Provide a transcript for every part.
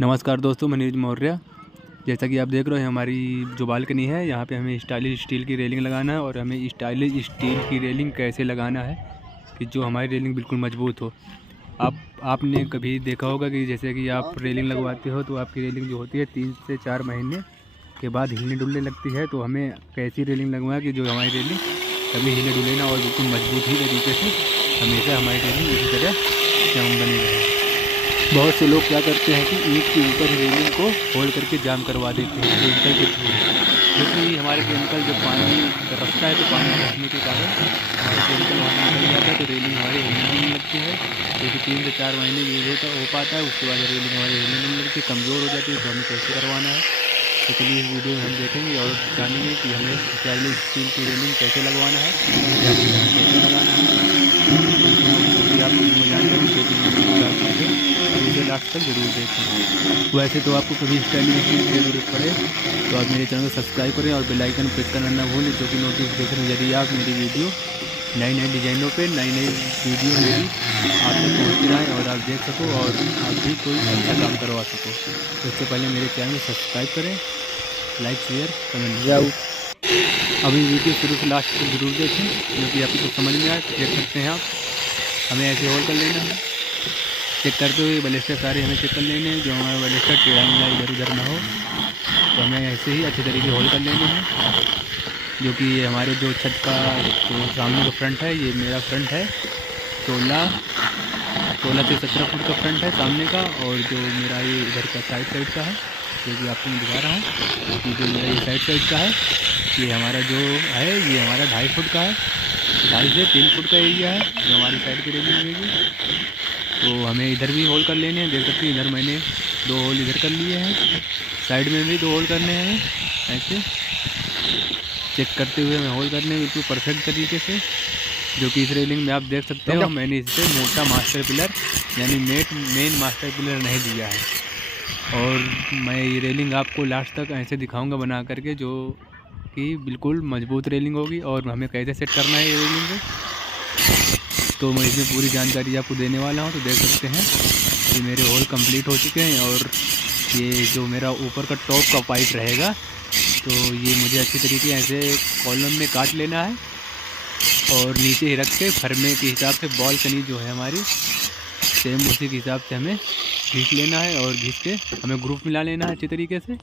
नमस्कार दोस्तों, मैं नीरज मौर्य। जैसा कि आप देख रहे हैं, हमारी जो बालकनी है यहाँ पे हमें स्टाइलिश स्टील की रेलिंग लगाना है। और हमें स्टाइलिश स्टील की रेलिंग कैसे लगाना है कि जो हमारी रेलिंग बिल्कुल मजबूत हो। आपने कभी देखा होगा कि जैसे कि आप रेलिंग लगवाते हो तो आपकी रेलिंग जो होती है 3 से 4 महीने के बाद हिलने डुलने लगती है। तो हमें कैसी रेलिंग लगवाएं कि जो हमारी रेलिंग कभी हिले डुले ना और बिल्कुल मजबूत ही तरीके से हमेशा हमारी रेलिंग इसी तरह बनी रहे। बहुत से लोग क्या करते हैं कि ईंट के ऊपर रेलिंग को होल्ड करके जाम करवा देते हैं केमिकल के थ्रू, क्योंकि हमारे केमिकल जब पानी रखता है तो पानी रखने के कारण हमारे केमिकल वहाँ निकल जाता है तो रेलिंग हमारी हिलने नहीं लगती है। क्योंकि 3 से 4 महीने यूज हो पाता है, उसके बाद रेलिंग हमारी हिलने नहीं लगती, कमज़ोर हो जाती है। तो हमें कैसे करवाना है तो चलिए इस वीडियो में हम देखेंगे और जानेंगे कि हमें स्टाइलिश स्टील की रेलिंग कैसे लगवाना है या फिर हमें कैसे लगाना है। आप जानते हैं मुझे लास्ट तक जरूर देखें। वैसे तो आपको कभी स्टाइलिश स्टील की जरूरत पड़े तो आप मेरे चैनल को सब्सक्राइब करें और बेल आइकन प्रेस करना ना भूलें, क्योंकि नोटिफिकेशन यदि आप मेरी वीडियो नई डिज़ाइनों पे नई वीडियो मेरी आप तक पहुँचती रहें और आप देख सको और आप भी कोई अच्छा काम करवा सको। तो इससे पहले मेरे चैनल को सब्सक्राइब करें, लाइक शेयर कमेंट जाओ। अभी वीडियो शुरू से लास्ट तक जरूर देखें, क्योंकि आपको कुछ समझ में आए। देख सकते हैं आप, हमें ऐसे होल्ड कर लेना है। चेक करते हुए बलिस्टर सारे हमें चेक कर लेने हैं, जो हमारा बलिस्टर टेढ़ा मेढ़ा इधर उधर ना हो। तो हमें ऐसे ही अच्छे तरीके होल्ड कर लेने हैं। जो कि ये हमारे जो छत का जो सामने का फ्रंट है, ये मेरा फ्रंट है 16 से 17 फुट का फ्रंट है सामने का। और जो मेरा ये इधर का साइड का है, जो कि आपको मैं दिखा रहा हूँ कि जो मेरा ये साइड का है, ये हमारा जो है ये हमारा 2.5 फुट का है। 2.5 से 3 फुट का एरिया है जो हमारी साइड की रेलिंग लगेगी। तो हमें इधर भी होल कर लेने हैं। देख सकते हैं इधर मैंने 2 होल इधर कर लिए हैं, साइड में भी 2 होल करने हैं। ऐसे चेक करते हुए हमें होल करने हैं बिल्कुल परफेक्ट तरीके से। जो कि इस रेलिंग में आप देख सकते हो, मैंने इससे मोटा मास्टर पिलर यानी मेन मास्टर पिलर नहीं दिया है। और मैं ये रेलिंग आपको लास्ट तक ऐसे दिखाऊंगा बना करके, जो कि बिल्कुल मजबूत रेलिंग होगी। और हमें कैसे सेट करना है ये रेलिंग को, तो मैं इसमें पूरी जानकारी आपको देने वाला हूं। तो देख सकते हैं कि मेरे होल कंप्लीट हो चुके हैं। और ये जो मेरा ऊपर का टॉप का पाइप रहेगा, तो ये मुझे अच्छी तरीके ऐसे कॉलम में काट लेना है और नीचे ही रख के फरमे के हिसाब से बालकनी जो है हमारी सेम उसी के हिसाब से हमें घिस लेना है। और घिस के हमें ग्रुप मिला लेना है अच्छी तरीके से।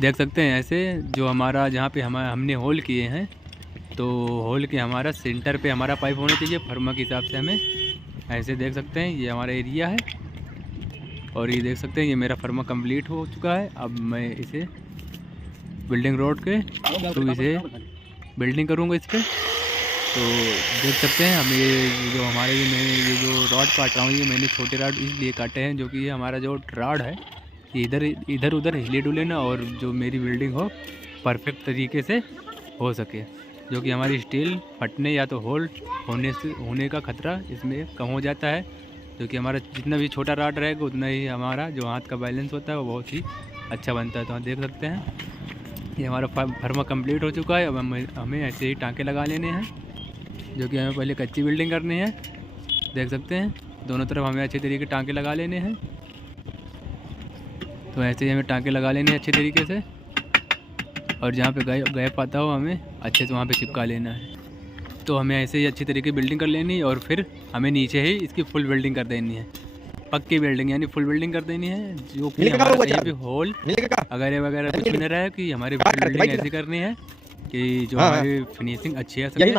देख सकते हैं ऐसे जो हमारा जहाँ पे हमने होल किए हैं, तो होल के हमारा सेंटर पे हमारा पाइप होना चाहिए फर्मा के हिसाब से। हमें ऐसे देख सकते हैं ये हमारा एरिया है। और ये देख सकते हैं ये मेरा फर्मा कंप्लीट हो चुका है। अब मैं इसे बिल्डिंग रोड के तो इसे बिल्डिंग करूँगा इस पर। तो देख सकते हैं हम ये जो हमारे ये जो रॉड काट रहा हूँ, ये मैंने छोटे रॉड इसलिए काटे हैं, जो कि ये हमारा जो रॉड है ये इधर उधर हिले डुले ना और जो मेरी बिल्डिंग हो परफेक्ट तरीके से हो सके। जो कि हमारी स्टील फटने या तो होल होने का खतरा इसमें कम हो जाता है। जो कि हमारा जितना भी छोटा रॉड रहेगा उतना ही हमारा जो हाथ का बैलेंस होता है वो बहुत ही अच्छा बनता है। तो आप देख सकते हैं ये हमारा फर्मा कंप्लीट हो चुका है। अब हमें ऐसे ही टाँके लगा लेने हैं, जो कि हमें पहले कच्ची बिल्डिंग करनी है। देख सकते हैं दोनों तरफ हमें अच्छे तरीके टाँके लगा लेने हैं। तो ऐसे ही हमें टाँके लगा लेने हैं अच्छे तरीके से। और जहाँ पे गैप आता हो हमें अच्छे से वहाँ पे चिपका लेना है। तो हमें ऐसे ही अच्छी तरीके बिल्डिंग कर लेनी है और फिर हमें नीचे ही इसकी फुल बिल्डिंग कर देनी है, पक्की बिल्डिंग यानी फुल बिल्डिंग कर देनी है। जो कि हमारा कहीं भी होल अगर वगैरह कुछ भी न रहे कि हमारी बिल्डिंग ऐसी करनी है कि जो हमारी फिनिशिंग अच्छी है सके।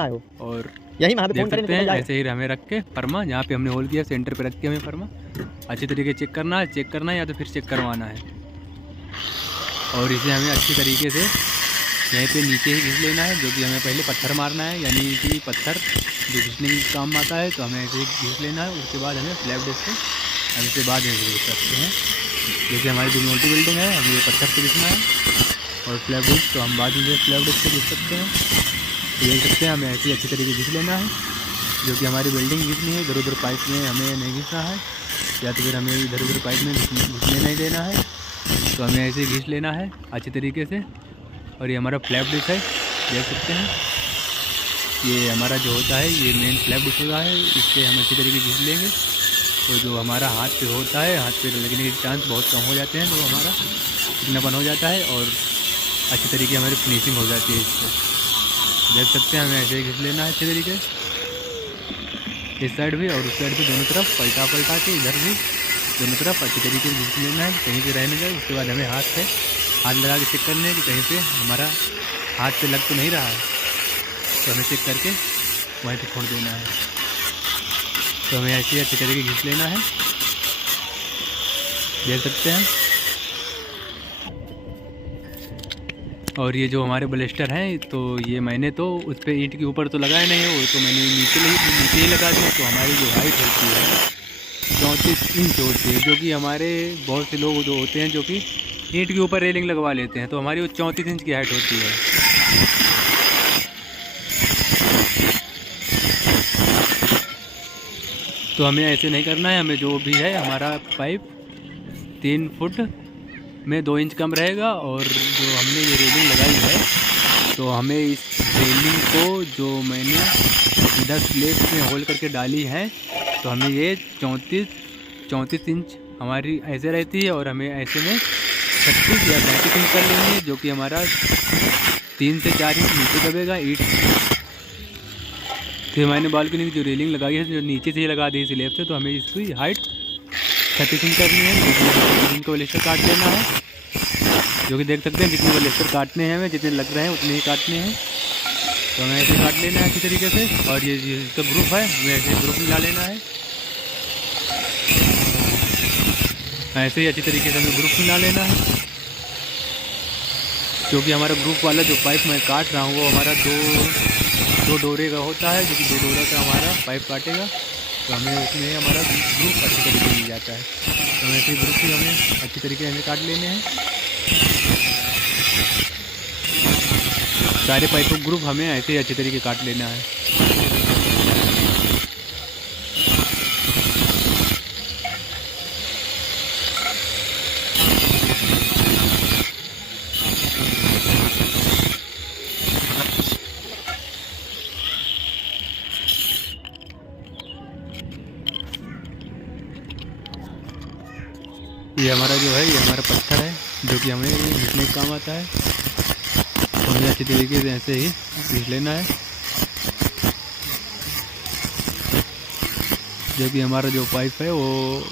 और देख सकते हैं ऐसे ही हमें रख के फर्मा जहाँ पे हमने होल किया सेंटर पे रख के हमें फर्मा अच्छी तरीके चेक करना है या तो फिर चेक करवाना है। और इसे हमें अच्छी तरीके से यहीं पे नीचे ही घिस लेना है। जो कि हमें पहले पत्थर मारना है, यानी कि पत्थर जो घिसने के काम आता है, तो हमें ऐसे ही घिस लेना है। उसके बाद हमें स्लैब डिस्क से हम इसके बाद घिस सकते हैं। जो कि हमारी जो मोटी बिल्डिंग है हमें ये पत्थर से घिसना है और स्लैब डिस्क तो हम बाद में स्लैब डिस्क से घिस सकते हैं। तो देख सकते हैं हमें ऐसे ही अच्छी तरीके घिस लेना है। जो कि हमारी बिल्डिंग घिसनी है, इधर उधर पाइप में हमें नहीं घिसना है, या तो फिर हमें इधर उधर पाइप में घिसने नहीं देना है। तो हमें ऐसे ही घिस लेना है अच्छी तरीके से। और ये हमारा फ्लैप डिश है, देख सकते हैं ये हमारा जो होता है ये मेन स्लैब होता है, इससे हम अच्छी तरीके घिस लेंगे। तो जो हमारा हाथ पे होता है, हाथ पे लगने के चांस बहुत कम हो जाते हैं, तो हमारा चिकनापन हो जाता है और अच्छी तरीके हमारी फिनिशिंग हो जाती है। इससे देख सकते हैं हमें ऐसे ही घिस लेना है अच्छे तरीके, इस साइड भी और उस साइड भी, दोनों तरफ पलटा के इधर भी दोनों तरफ अच्छी तरीके से घिस लेना है, कहीं पे रहने जाए। उसके बाद हमें हाथ लगा के चेक करना है कि कहीं पे हमारा हाथ पे लग तो नहीं रहा है, तो हमें चेक करके वहीं पे छोड़ देना है। तो हमें ऐसे ही अच्छी तरीके घिस लेना है, देख सकते हैं। और ये जो हमारे ब्लेस्टर हैं, तो ये मैंने तो उस पर ईंट के ऊपर तो लगाया नहीं है, वो तो मैंने नीचे ही लगा दिया। तो हमारी जो हाइट होती है 34 इंच होती है, जो कि हमारे बहुत से लोग जो होते हैं जो कि ईंट के ऊपर रेलिंग लगवा लेते हैं, तो हमारी वो 34 इंच की हाइट होती है। तो हमें ऐसे नहीं करना है, हमें जो भी है हमारा पाइप 3 फुट में 2 इंच कम रहेगा। और जो हमने ये रेलिंग लगाई है, तो हमें इस रेलिंग को जो मैंने 10 स्लेब में होल करके डाली है, तो हमें ये 34 इंच हमारी ऐसे रहती है, और हमें ऐसे में 36 या 35 इंच कर लेंगे, जो कि हमारा 3 से 4 इंच नीचे दबेगा ईंट। तो मैंने बालकनी की जो रेलिंग लगाई है, जो नीचे से ही लगा दी स्लेब से, तो हमें इसकी हाइट 36 इंच करनी है। जो इनको ब्लेस्टर काट लेना है, जो कि देख सकते हैं जितने ब्लेस्टर काटने हैं हमें, जितने लग रहे हैं उतने ही काटने हैं। तो हमें ऐसे काट लेना है अच्छी तरीके से। और ये जिसका ग्रुप है, हमें ऐसे ग्रुप मिला लेना है, ऐसे ही अच्छी तरीके से हमें ग्रुप मिला लेना है। क्योंकि हमारा ग्रुप वाला जो पाइप मैं काट रहा हूँ, वो हमारा दो डोरे का होता है, जो कि 2 डोरा का हमारा पाइप काटेगा। तो हमें उसमें हमारा ग्रुप अच्छी तरीके से मिल जाता है। तो ऐसे ग्रुप भी हमें अच्छी तरीके से काट लेने हैं। सारे पाइपों ग्रुप हमें ऐसे ही अच्छी तरीके काट लेना है। ये हमारा जो है, ये हमारा पत्थर है, जो कि हमें घिसने का काम आता है। तो हमें अच्छी तरीके से ऐसे ही घिस लेना है, जो कि हमारा जो पाइप है वो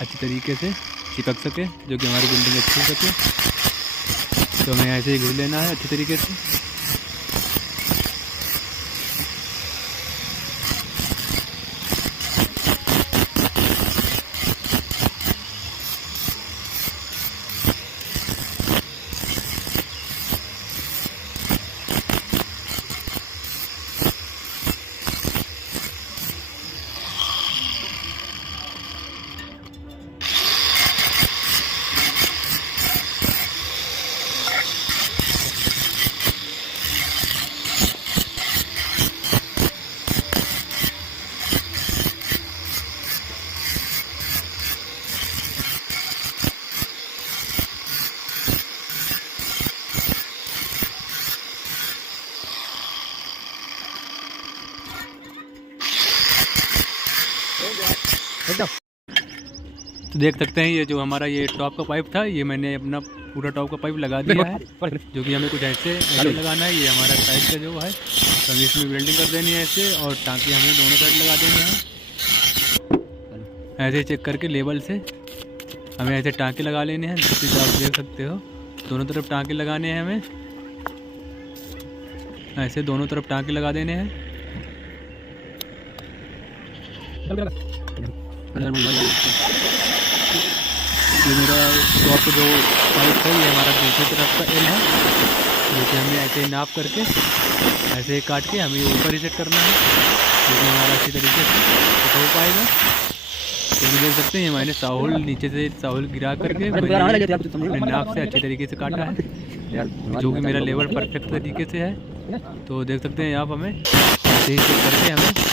अच्छी तरीके से चिपक सके, जो कि हमारी बिल्डिंग अच्छी हो सके। तो हमें ऐसे ही घिस लेना है अच्छी तरीके से। तो देख सकते हैं ये जो हमारा ये टॉप का पाइप था, ये मैंने अपना पूरा टॉप का पाइप लगा दिया है, जो कि हमें कुछ ऐसे लगाना है। ये हमारा साइड का जो है, तो हमें इसमें वेल्डिंग कर देनी है ऐसे, और टाँके हमें दोनों साइड लगा देने हैं। ऐसे चेक करके लेवल से हमें ऐसे टाँके लगा लेने हैं, जैसे आप देख सकते हो। दोनों तरफ टाँके लगाने हैं हमें, ऐसे दोनों तरफ टाँके लगा देने हैं। ये मेरा टॉप जो पाइप है, ये हमारा दूसरी तरफ का एल है, जो कि हमें ऐसे नाप करके ऐसे काट के हमें ऊपर ही सेट करना है, जो कि हमारा अच्छी तरीके से हो पाएगा। तो देख सकते हैं, मैंने साहुल नीचे से साहुल गिरा करके मैंने नाप से अच्छे तरीके से काटा है, जो कि मेरा लेवल परफेक्ट तरीके से है। तो देख सकते हैं आप, हमें ऐसे ही चेक करके हमें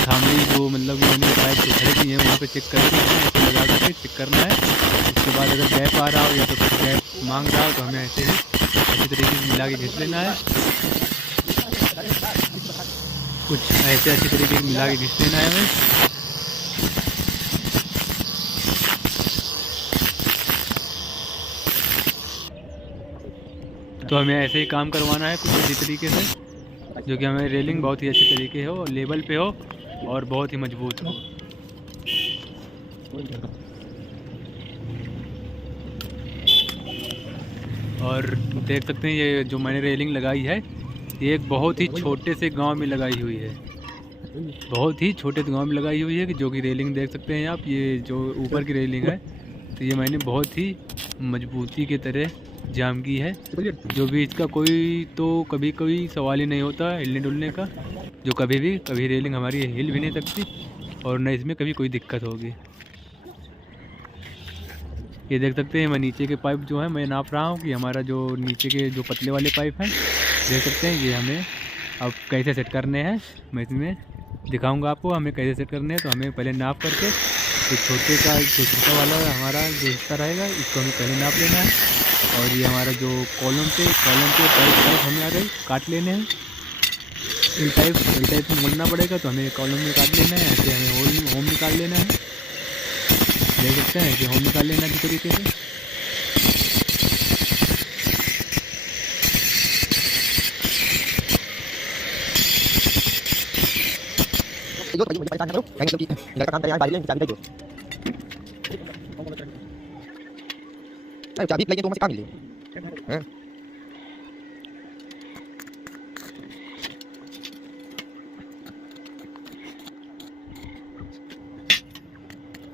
सामने जो मतलब मैंने पाइप जो खड़े की है वहाँ पे चेक करके ऐसे लगा करके चेक करना है। उसके बाद अगर गैप आ रहा हो या तो फिर गैप मांग रहा हो, तो हमें ऐसे ही अच्छी तरीके से मिला के घिस लेना है। कुछ ऐसे अच्छी तरीके से मिला के घिस लेना है हमें। तो हमें ऐसे ही काम करवाना है कुछ इसी तरीके से, जो कि हमें रेलिंग बहुत ही अच्छे तरीके हो, लेवल पे हो और बहुत ही मजबूत हो। और देख सकते हैं ये जो मैंने रेलिंग लगाई है, ये एक बहुत ही छोटे से गांव में लगाई हुई है, बहुत ही छोटे गांव में लगाई हुई है कि जो कि रेलिंग देख सकते हैं आप, ये जो ऊपर की रेलिंग है तो ये मैंने बहुत ही मजबूती के तरह जाम की है, जो भी इसका कोई तो कभी कोई सवाल ही नहीं होता हिलने डुलने का, जो कभी रेलिंग हमारी हिल भी नहीं सकती और न इसमें कभी कोई दिक्कत होगी। ये देख सकते हैं मैं नीचे के पाइप जो है मैं नाप रहा हूँ कि हमारा जो नीचे के जो पतले वाले पाइप हैं देख सकते हैं, ये हमें अब कैसे सेट करने हैं मैं इसमें दिखाऊंगा आपको हमें कैसे सेट करने हैं। तो हमें पहले नाप करके तो छोटा वाला हमारा जो हिस्सा रहेगा इसको हमें पहले नाप लेना है, और ये हमारा जो कॉलम पे पाइप हमें आ गए काट लेने हैं, एल टाइप में मोड़ना पड़ेगा तो हमें कॉलम में काट लेना है, ऐसे हमें होम निकाल लेना है। देख सकते हैं कि होम निकाल लेना इस तरीके से। चाबी लेके तो मुझे कहाँ मिली?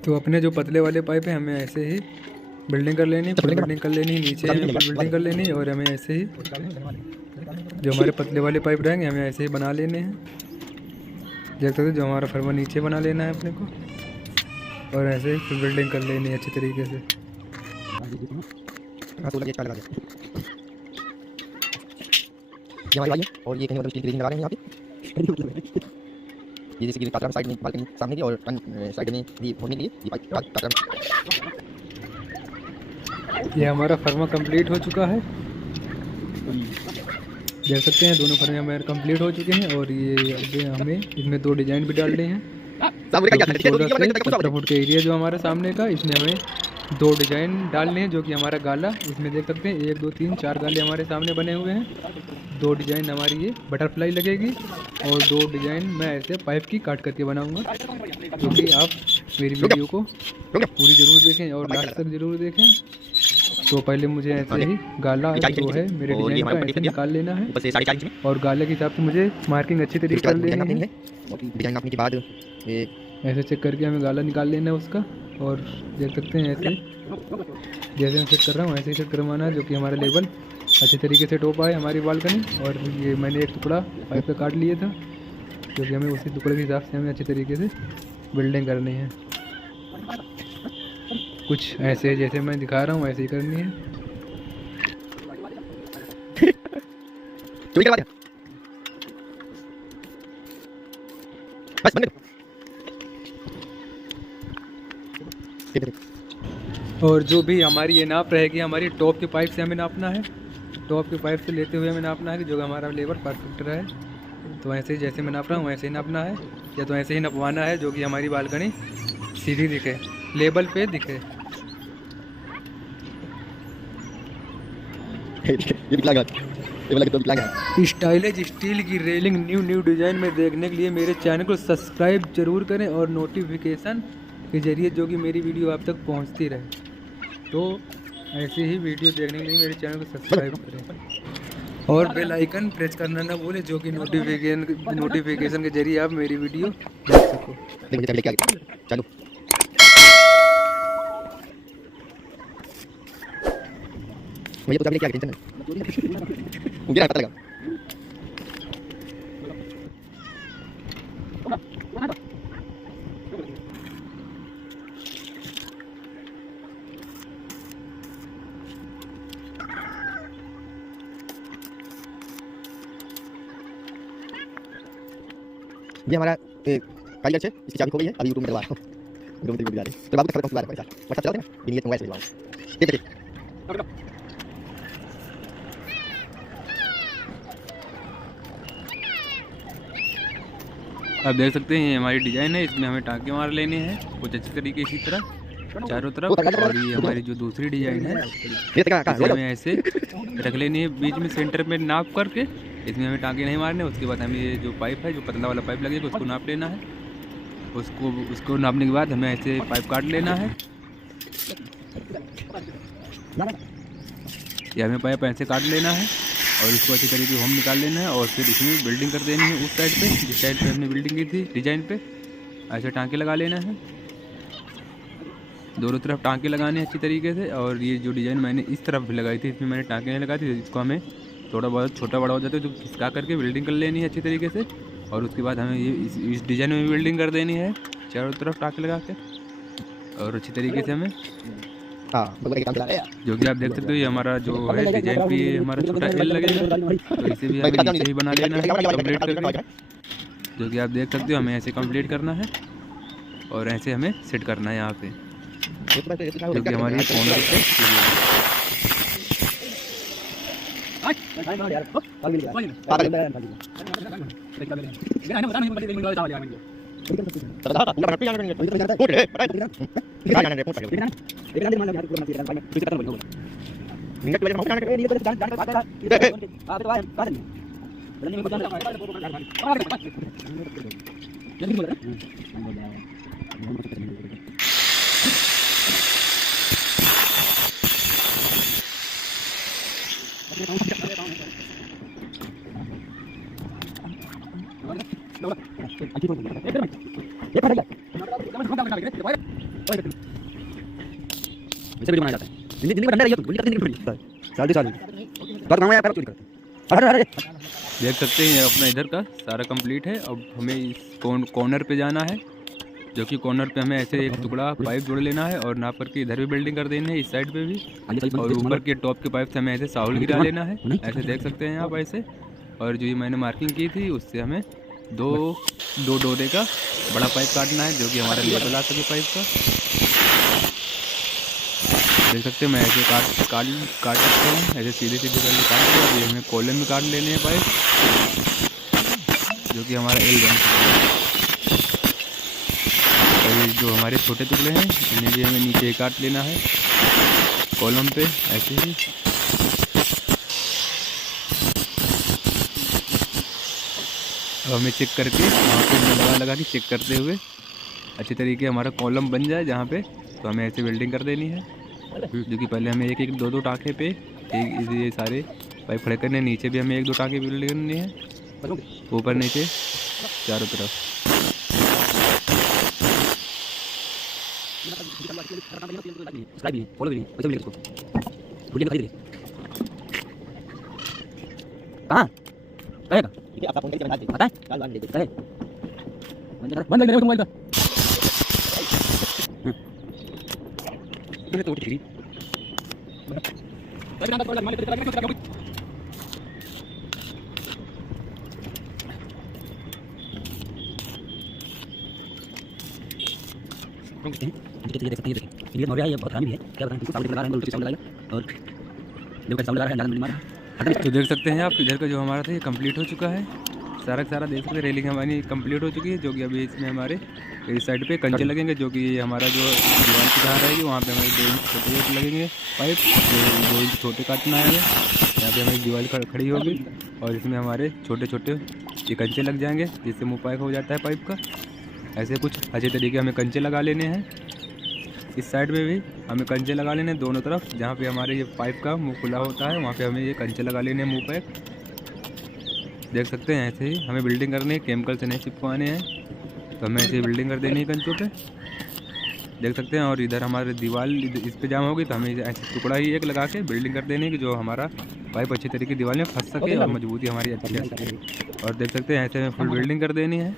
तो अपने जो पतले वाले पाइप है हमें ऐसे ही बिल्डिंग कर लेनी, नीचे बिल्डिंग कर लेनी, और हमें ऐसे ही जो हमारे पतले वाले पाइप रहेंगे हमें ऐसे ही बना लेने हैं। देख सकते जो हमारा फर्मा नीचे बना लेना है अपने को, और ऐसे ही फिर बिल्डिंग कर लेनी है अच्छी तरीके से। और ये कहीं मतलब स्टील की रेलिंग लगा रहे हैं यहाँ पे। ये जैसे कि काटरा साइड में बालकनी सामने की और साइड में भी होने के लिए ये काटरा। ये हमारा फर्मा कंप्लीट हो चुका है, देख सकते हैं दोनों फर्मे हमारे कंप्लीट हो चुके हैं। और ये हमें इसमें 2 डिजाइन भी डालने हैं। 17 फुट के एरिया जो हमारे सामने का, इसमें हमें 2 डिजाइन डालने हैं, जो कि हमारा गाला इसमें देख सकते हैं 1 2 3 4 गाले हमारे सामने बने हुए हैं। 2 डिजाइन हमारी ये बटरफ्लाई लगेगी और 2 डिजाइन मैं ऐसे पाइप की काट करके बनाऊंगा, जो कि आप मेरी वीडियो को पूरी ज़रूर देखें और लास्ट तक ज़रूर देखें। तो पहले मुझे ऐसे ही गाला जो है मेरे डिजाइन का ऐसे निकाल लेना है, और गाले के हिसाब से मुझे मार्किंग अच्छी तरीके से कर लेनी है। डिजाइन नापने के बाद ऐसे चेक करके हमें गाला निकाल लेना है उसका, और देख सकते हैं ऐसे जैसे मैं सेट कर रहा हूँ ऐसे ही सेट करवाना है, जो कि हमारा लेवल अच्छे तरीके से टॉप आए हमारी बालकनी। और ये मैंने एक टुकड़ा पाइप का काट लिया था, जो कि हमें उसी टुकड़े के हिसाब से हमें अच्छे तरीके से बिल्डिंग करनी है। कुछ ऐसे जैसे मैं दिखा रहा हूँ ऐसे ही करनी है। और जो भी हमारी ये नाप रहेगी हमारी टॉप के पाइप से हमें नापना है, टॉप के पाइप से लेते हुए हमें नापना है कि जो हमारा लेवल परफेक्ट रहे। तो ऐसे ही जैसे मैं नाप रहा हूँ वैसे ही नापना है, या तो ऐसे ही नपवाना है जो कि हमारी बालकनी सीधी दिखे, लेवल पे दिखे। स्टाइलिश स्टील की रेलिंग न्यू डिज़ाइन में देखने के लिए मेरे चैनल को सब्सक्राइब जरूर करें और नोटिफिकेशन के जरिए जो कि मेरी वीडियो आप तक पहुंचती रहे। तो ऐसे ही वीडियो देखने के लिए मेरे चैनल को सब्सक्राइब करें और बेल आइकन प्रेस करना ना भूलें, जो कि नोटिफिकेशन के जरिए आप मेरी वीडियो देख सको। चलो मुझे तो चाबी लेके आ गई, टेंशन नहीं मुझे पता लगा। ये हमारा कारीगर से इसकी चाबी खो गई है, अभी यूट्यूब में डलवा रहा हूँ। यूट्यूब में तो बाबू खबर पहुंचा रहा है पैसा चला देना, ये मोबाइल से डलवाऊं। ठीक है आप देख सकते हैं ये हमारी डिज़ाइन है, इसमें हमें टाँके मार लेने हैं कुछ अच्छी तरीके इसी तरह, चारों तरफ। और ये हमारी जो दूसरी डिजाइन है इसे हमें ऐसे रख लेनी है बीच में सेंटर में नाप करके। इसमें हमें टाँके नहीं मारने। उसके बाद हमें ये जो पाइप है, जो पतला वाला पाइप लगेगा, उसको नाप लेना है। उसको नापने के बाद हमें ऐसे पाइप काट लेना है। ये हमें पाइप ऐसे काट लेना है और इसको अच्छी तरीके से हम निकाल लेना है। और फिर इसमें बिल्डिंग कर देनी है उस साइड पे, जिस साइड पे हमने बिल्डिंग की थी डिजाइन पे। ऐसे टाँके लगा लेना है, दोनों तरफ टाँके लगाने हैं अच्छी तरीके से। और ये जो डिज़ाइन मैंने इस तरफ भी लगाई थी, इसमें मैंने टाँके नहीं लगाई थी। इसको हमें थोड़ा बहुत छोटा बड़ा हो जाता है तो खिसका करके बिल्डिंग कर लेनी है अच्छी तरीके से। और उसके बाद हमें ये इस डिज़ाइन में बिल्डिंग कर देनी है चारों तरफ टाँके लगा के। और अच्छी तरीके से हमें जो कि आप देख सकते हो, ये हमारा जो है डिजाइन पे हमारा छोटा एल लगेगा, तो इसे भी हमें नीचे ही बना लेना है कंप्लीट करके। जो कि आप देख सकते हो, हमें ऐसे कंप्लीट करना है और ऐसे हमें सेट करना है यहाँ पे, जो कि हमारी कॉर्नर बनाया जाता है। देख सकते हैं अपना इधर का सारा कंप्लीट है। अब हमें इस कॉर्नर पे जाना है, जो कि कॉर्नर पे हमें ऐसे एक टुकड़ा पाइप जोड़ लेना है और नाप करके इधर भी बिल्डिंग कर देनी है इस साइड पे भी। और ऊपर के टॉप के पाइप से हमें ऐसे साहुल गिरा लेना है, ऐसे देख सकते हैं आप ऐसे। और जो ये मैंने मार्किंग की थी उससे हमें दो डोरे का बड़ा पाइप काटना है, जो कि हमारा लेवल आ सके पाइप का। देख सकते हैं मैं ऐसे काट सकता हूँ, ऐसे सीधे सीधे करके काट दिया। अभी हमें कॉलम में काट लेने हैं पाइप, जो कि हमारा एल बन सकता है। और ये जो हमारे छोटे टुकड़े हैं इन्हें भी हमें नीचे काट लेना है कॉलम पे ऐसे ही। अब हमें चेक करके वहाँ पे लगा के चेक करते हुए अच्छे तरीके हमारा कॉलम बन जाए जहाँ पे, तो हमें ऐसे वेल्डिंग कर देनी है। जो कि पहले हमें एक दो टाँके पे एक ये सारे पाइप खड़े करने, नीचे भी हमें 1-2 टाँके वेल्डिंग करनी है, ऊपर नीचे चारों तरफ। कहाँ ये मौर्या ये बहुत हरामी है, क्या बताएं, साउंड लगा रहे हैं, उल्टी साउंड लगाएगा और देखो साउंड लगा रहा है, ज्यादा नहीं मारा। तो देख सकते हैं आप इधर का जो हमारा था ये कंप्लीट हो चुका है सारा का सारा। देख सकते हैं रेलिंग हमारी कंप्लीट हो चुकी है, जो कि अभी इसमें हमारे इस साइड पे कंचे लगेंगे, जो कि हमारा जो दीवार की जहाँ रहेगी वहाँ पे हमारे 2 इंच छोटे लगेंगे पाइप, 2 इंच छोटे काटना है। यहाँ पे हमारी दीवार खड़ी होगी और इसमें हमारे छोटे छोटे ये कंचे लग जाएंगे, जिससे मुँह पाइप हो जाता है पाइप का। ऐसे कुछ अच्छे तरीके हमें कंचे लगा लेने हैं। इस साइड में भी हमें कंचे लगा लेने हैं दोनों तरफ, जहाँ पे हमारे ये पाइप का मुंह खुला होता है वहाँ पे हमें ये कंचे लगा लेने हैं मुंह पाइप। देख सकते हैं ऐसे ही हमें बिल्डिंग करनी है, केमिकल से नहीं चिपकवाने हैं, तो हमें ऐसे बिल्डिंग कर देनी है कंचों पे। देख सकते हैं। और इधर हमारे दीवार इस पे जाम होगी तो हमें ऐसे टुकड़ा ही एक लगा के बिल्डिंग कर देनी है कि जो हमारा पाइप अच्छी तरीके दीवार में फंस सके और मजबूती हमारी अच्छी आ सके। और देख सकते हैं ऐसे हमें फुल बिल्डिंग कर देनी है,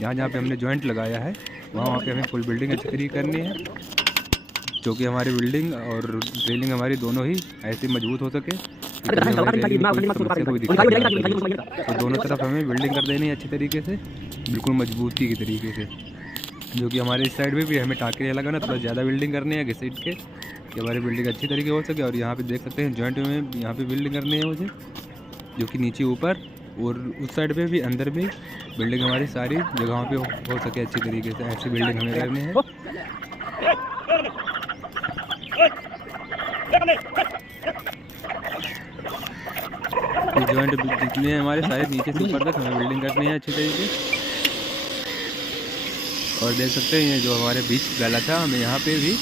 जहाँ जहाँ पे हमने जॉइंट लगाया है वहाँ पे हमें फुल बिल्डिंग अच्छी तरीके करनी है, जो कि हमारी बिल्डिंग और रेलिंग हमारी दोनों ही ऐसे मजबूत हो सके, तो दोनों तरफ हमें बिल्डिंग कर देनी है अच्छी तरीके से, बिल्कुल मजबूती की तरीके से। जो कि हमारे इस साइड में भी हमें टाँके लगाना, थोड़ा ज़्यादा बिल्डिंग करनी है घिसट के, कि हमारी बिल्डिंग अच्छी तरीके हो सके। और यहाँ पे देख सकते हैं जॉइंट में यहाँ पे बिल्डिंग करनी है मुझे, जो कि नीचे ऊपर और उस साइड पे भी अंदर भी बिल्डिंग हमारी सारी जगहों पे हो सके अच्छी तरीके से, ऐसी बिल्डिंग हमें करनी है। ये जॉइंट जितने हैं हमारे सारे नीचे से ऊपर तक हमें बिल्डिंग करनी है अच्छी तरीके। और देख सकते हैं ये जो हमारे बीच डाला था, हमें यहाँ पे भी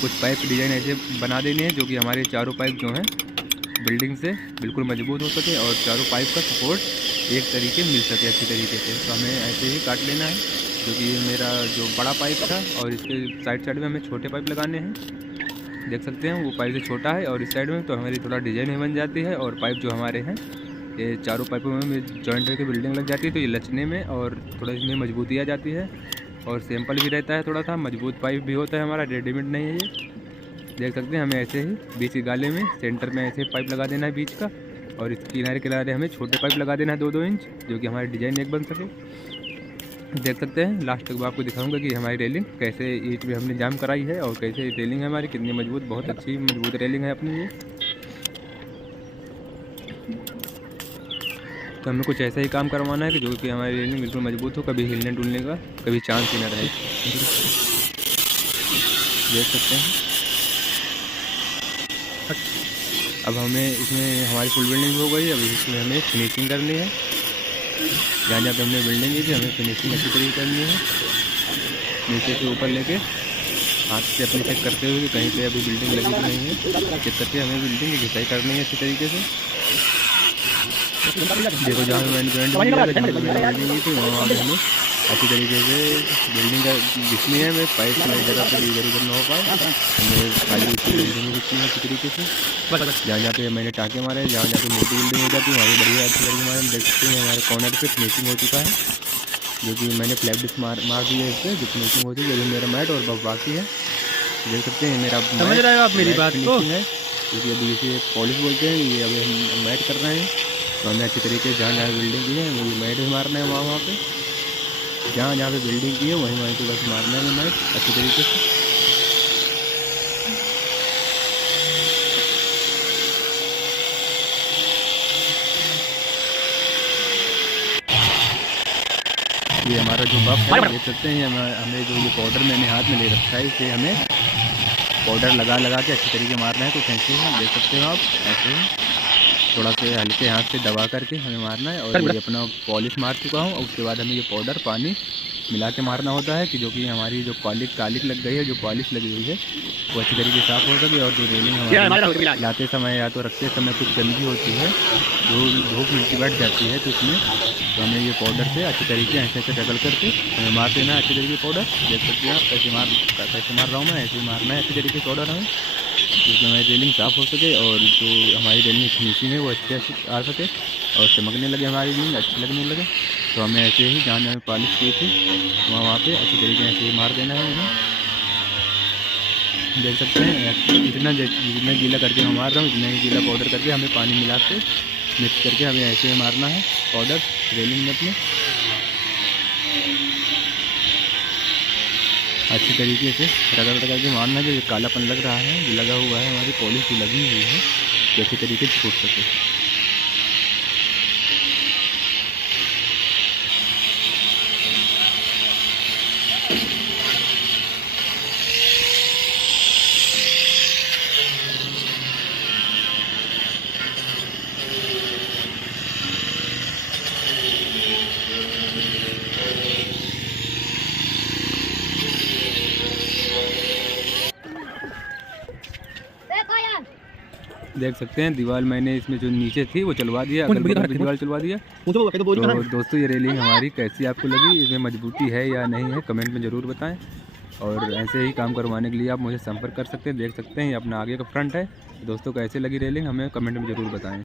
कुछ पाइप डिज़ाइन ऐसे बना देनी है जो कि हमारे चारों पाइप जो हैं बिल्डिंग से बिल्कुल मजबूत हो सके और चारों पाइप का सपोर्ट एक तरीके मिल सके अच्छी तरीके से। तो हमें ऐसे ही काट लेना है, जो कि ये मेरा जो बड़ा पाइप था और इसके साइड में हमें छोटे पाइप लगाने हैं। देख सकते हैं वो पाइप से छोटा है और इस साइड में तो हमारी थोड़ा डिज़ाइन में बन जाती है। और पाइप जो हमारे हैं ये चारों पाइपों में जॉइंट करके बिल्डिंग लग जाती है, तो ये लचने में और थोड़ा इसमें मजबूती आ जाती है और सिंपल भी रहता है, थोड़ा सा मजबूत पाइप भी होता है हमारा, रेडीमेड नहीं है ये। देख सकते हैं हमें ऐसे ही बीच के गाले में सेंटर में ऐसे पाइप लगा देना है बीच का, और इस किनारे किनारे हमें छोटे पाइप लगा देना है 2-2 इंच, जो कि हमारी डिज़ाइन एक बन सके। देख सकते हैं लास्ट तक मैं आपको दिखाऊंगा कि हमारी रेलिंग कैसे ईंट में हमने जाम कराई है और कैसे रेलिंग है हमारी, कितनी मजबूत, बहुत अच्छी मजबूत रेलिंग है अपनी ये। तो हमें कुछ ऐसा ही काम करवाना है कि जो कि हमारी रेलिंग बिल्कुल मजबूत हो, कभी हिलने डुलने का कभी चांस ही ना रहे। देख सकते हैं अब हमें इसमें हमारी फुल बिल्डिंग हो गई। अब इसमें हमें फिनिशिंग करनी है, जहाँ जहाँ पे हमने बिल्डिंग की थी हमें फिनिशिंग अच्छी तरीके करनी है, नीचे से ऊपर लेके हाथ से अपने चेक करते हुए कि कहीं पे अभी बिल्डिंग लगी तो नहीं है, चेक करके हमें बिल्डिंग की घिसाई करनी है अच्छी तरीके से। देखो जहाँ मैंने बिल्डिंग की थी वहाँ पे हमें अच्छी तरीके से बिल्डिंग का घिसनी है, हमें पाइप की जगह पर इधर उधर ना हो पाए, हमें खाली उसकी बिल्डिंग में घिसनी है अच्छी तरीके से। जहाँ जहाँ पे मैंने टाँके मारे, जहाँ जहाँ पे मोटी बिल्डिंग हो जाती है वहाँ पर बढ़िया अच्छी तरीके मारे। देख सकते हैं हमारे कॉर्नर पे फिनिशिंग हो चुका है, जो कि मैंने फ्लैग डिस्क मार दी है इससे, जो फिनिशिंग हो चुकी है। मेरा मैट और बस बाकी है, देख सकते हैं मेरा समझ रहे हो आप मेरी बात को, है क्योंकि अभी इसे पॉलिश बोलते हैं, ये अभी हम मैट कर रहे हैं। तो हमें अच्छी तरीके से जहाँ जहाँ बिल्डिंग की है वो मैट भी मारना है, वहाँ पे जहाँ जहाँ पे बिल्डिंग की है वहीं वहीं पे बस मारना है मैट अच्छी तरीके से। ये हमारा जो कप है देख सकते हैं, हमें जो ये पाउडर मैंने हाथ में ले रखा है इसे हमें पाउडर लगा के अच्छी तरीके मारना है। कुछ ऐसे ही देख सकते हो आप, ऐसे ही थोड़ा से हल्के हाथ से दबा करके हमें मारना है। और ये अपना पॉलिश मार चुका हूँ, उसके बाद हमें ये पाउडर पानी मिला के मारना होता है कि जो कि हमारी जो कालिक लग गई है, जो पॉलिश लगी हुई है वो अच्छी तरीके से साफ़ हो सके। और जो रेलिंग हमारी लाते समय या तो रखते समय कुछ गंदी होती है, जो धूप मिट्टी बैठ जाती है, तो इसमें तो हमें ये पाउडर से अच्छी तरीके ऐसे डगल करके हमें मार देना है अच्छी तरीके पाउडर। देख सकते हैं आप कैसे मार रहा हूँ मैं, ऐसे ही मारना है अच्छी तरीके पाउडर हमें, जिसमें हमारी रेलिंग साफ़ हो सके और जो हमारी रेलिंग फिनिशिंग है वो अच्छे से आ सके और चमकने लगे, हमारी रेलिंग अच्छी लगने लगे। तो हमें ऐसे ही जहाँ जहाँ पॉलिश की थी वहाँ पे अच्छी तरीके से ऐसे ही मार देना है उन्हें। देख सकते हैं जितना गीला करके मैं मार रहा हूँ, इतना ही गीला पाउडर करके हमें पानी मिला के मिक्स करके हमें ऐसे ही मारना है पाउडर रेलिंग में अपने अच्छी तरीके से रगड़ करके मारना है। जो कालापन लग रहा है, जो लगा हुआ है, हमारी पॉलिश जो लगी हुई है तो अच्छी तरीके से छूट सके। देख सकते हैं दीवार मैंने इसमें जो नीचे थी वो चलवा दिया, दीवार चलवा दिया। तो दोस्तों ये रेलिंग हमारी कैसी आपको लगी, इसमें मजबूती है या नहीं है कमेंट में ज़रूर बताएं। और ऐसे ही काम करवाने के लिए आप मुझे संपर्क कर सकते हैं। देख सकते हैं ये अपना आगे का फ्रंट है। दोस्तों कैसे लगी रेलिंग हमें कमेंट में ज़रूर बताएं।